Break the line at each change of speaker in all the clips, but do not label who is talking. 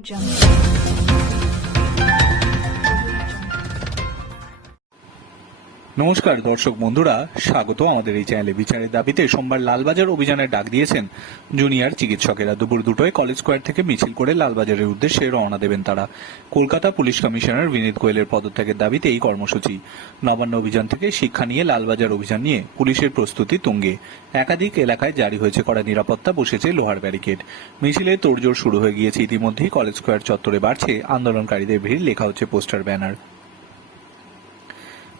jump.
নমস্কার, দর্শক বন্ধুরা, স্বাগত আমাদের এই চ্যানেলে। বিচারের দাবিতে সোমবার লালবাজার অভিযানের ডাক দিয়েছেন জুনিয়র চিকিৎসকেরা। দুপুর দুটোয় কলেজ স্কোয়ার থেকে মিছিল করে লালবাজারের উদ্দেশ্যে রওনা দেবেন তারা। কলকাতা পুলিশ কমিশনার বিনীত গোয়েলের পদত্যাগের দাবিতে এই কর্মসূচি। নবান্ন অভিযান থেকে শিক্ষা নিয়ে লালবাজার অভিযান নিয়ে পুলিশের প্রস্তুতি তুঙ্গে। একাধিক এলাকায় জারি হয়েছে কড়া নিরাপত্তা, বসেছে লোহার ব্যারিকেড। মিছিলে তোড়জোড় শুরু হয়ে গিয়েছে ইতিমধ্যেই কলেজ স্কোয়ার চত্বরে বাড়ছে আন্দোলনকারীদের ভিড়, লেখা হচ্ছে পোস্টার ব্যানার।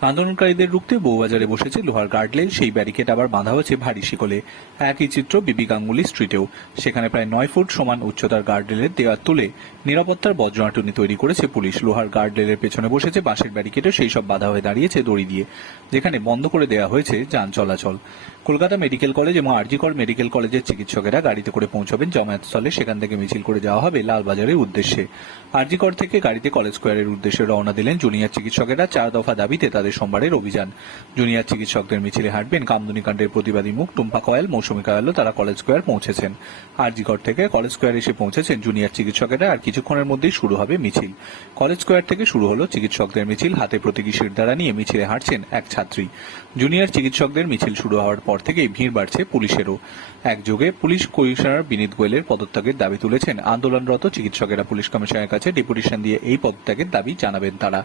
আন্দোলনকারীদের রুখতে বউবাজারে বসেছে লোহার গার্ডলেন। সেই ব্যারিকেড আবার বাঁধা হয়েছে ভারী শিকলে। একই চিত্র বিবি গাঙ্গুলি স্ট্রিটেও। সেখানে প্রায় নয় ফুট সমান উচ্চতার গার্ডরেলের দেওয়ার তুলে নিরাপত্তার বজ্রাটুনি তৈরি করেছে পুলিশ। লোহার গার্ডরেলের পেছনে বসেছে বাঁশের ব্যারিকেডও সেই সব বাধা হয়ে দাঁড়িয়েছে দড়ি দিয়ে, যেখানে বন্ধ করে দেওয়া হয়েছে যান চলাচল। কলকাতা মেডিকেল কলেজ এবং আরজিকর মেডিকেল কলেজের চিকিৎসকেরা গাড়িতে করে পৌঁছবেন জমায়েতস্থলে সেখান থেকে মিছিল করে যাওয়া হবে লালবাজারের উদ্দেশ্যে। আরজিকর থেকে গাড়িতে কলেজ স্কোয়ারের উদ্দেশ্যে রওনা দিলেন জুনিয়র চিকিৎসকেরা। চার দফা দাবিতে তাদের সোমবারের অভিযান। জুনিয়র চিকিৎসকদের মিছিলে হাঁটবেন কামদুনি কাণ্ডের প্রতিবাদী মুখ টুম্পা কয়াল, মৌসুমী কয়ালও তারা কলেজ স্কোয়ার পৌঁছেছেন। আরজিকর থেকে কলেজ স্কোয়ার এসে পৌঁছেছেন জুনিয়র চিকিৎসকেরা আর কিছুক্ষণের মধ্যেই শুরু হবে মিছিল। কলেজ স্কোয়ার থেকে শুরু হলো চিকিৎসকদের মিছিল, হাতে প্রতীকী শিরদাঁড়া নিয়ে মিছিলে হাঁটছেন এক ছাত্রী। জুনিয়র চিকিৎসকদের মিছিল শুরু হওয়ার পর থেকেই ভিড় বাড়ছে পুলিশেরও। একযোগে পুলিশ কমিশনার বিনীত গোয়েলের পদত্যাগের দাবি তুলেছেন। আন্দোলনরত চিকিৎসকেরা পুলিশ কমিশনের কাছে ডেপুটেশন দিয়ে এই পদত্যাগের দাবি জানাবেন তারা।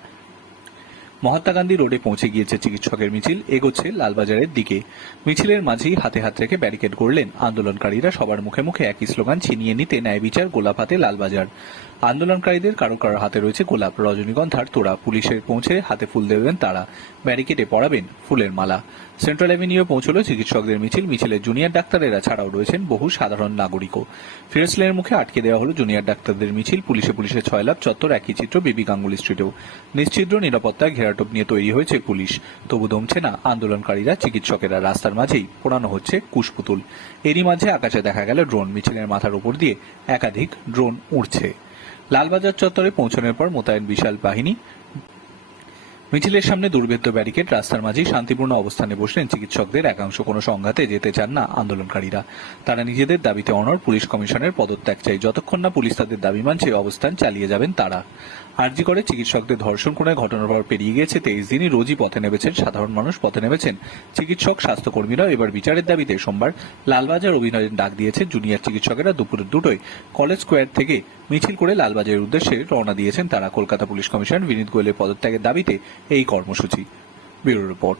মহাত্মা গান্ধী রোডে পৌঁছে গিয়েছে চিকিৎসকের মিছিল, এগোচ্ছে লালবাজারের দিকে। মিছিলের মাঝেই হাতে হাত রেখে ব্যারিকেড করলেন আন্দোলনকারীরা। সবার মুখে মুখে একই স্লোগান, ছিনিয়ে নিতে ন্যায় বিচার, গোলাপ হাতে লালবাজার। আন্দোলনকারীদের কারও কারও হাতে রয়েছে গোলাপ। রজনীগন্ধার তোড়া, পুলিশের পৌঁছে হাতে ফুল দেবেন তারা। ব্যারিকেডে পড়াবেন ফুলের মালা। সেন্ট্রাল অ্যাভিনিউ পৌঁছল চিকিৎসকদের মিছিল। মিছিলে জুনিয়র ডাক্তারেরা ছাড়াও রয়েছেন বহু সাধারণ নাগরিকও। ফিরোজ লেনের মুখে আটকে দেওয়া হলো জুনিয়র ডাক্তারদের মিছিল। পুলিশে পুলিশে ছয় লাভ চত্বর, একই চিত্র বিবি গাঙ্গুলি স্ট্রিটেও। নিশ্চিদ্র নিরাপত্তায় ঘেরাটোপ নিয়ে তৈরি হয়েছে পুলিশ। তবু দমছে না আন্দোলনকারীরা, চিকিৎসকেরা। রাস্তার মাঝেই পোড়ানো হচ্ছে কুশপুতুল। এরই মাঝে আকাশে দেখা গেল ড্রোন। মিছিলের মাথার উপর দিয়ে একাধিক ড্রোন উড়ছে। লালবাজার চত্বরে পৌঁছানোর পর মোতায়েন বিশাল বাহিনী। মিছিলের সামনে দুর্ভেদ্য ব্যারিকেড। রাস্তার মাঝেই শান্তিপূর্ণ অবস্থানে বসলেন চিকিৎসকদের। একাংশ কোনো সংঘাতে যেতে চান না আন্দোলনকারীরা। তারা নিজেদের দাবিতে অনর পুলিশ কমিশনের পদত্যাগ চাই যতক্ষণ না পুলিশ তাদের দাবি মানছে, অবস্থান চালিয়ে যাবেন তারা। আরজি করে চিকিৎসকদের ধর্ষণ কোনায় ঘটনার পর পেরিয়ে গিয়েছে। তেইশ দিনই রোজই পথে নেমেছেন সাধারণ মানুষ। পথে নেমেছেন চিকিৎসক স্বাস্থ্যকর্মীরাও এবার বিচারের দাবিতে সোমবার লালবাজার অভিনয়ের ডাক দিয়েছে জুনিয়র চিকিৎসকেরা। দুপুরের দুটোয় কলেজ স্কোয়ার থেকে মিছিল করে লালবাজারের উদ্দেশ্যে রওনা দিয়েছেন তারা। কলকাতা পুলিশ কমিশনার বিনীত গোয়েলের পদত্যাগের দাবিতে এই কর্মসূচি। Bureau report.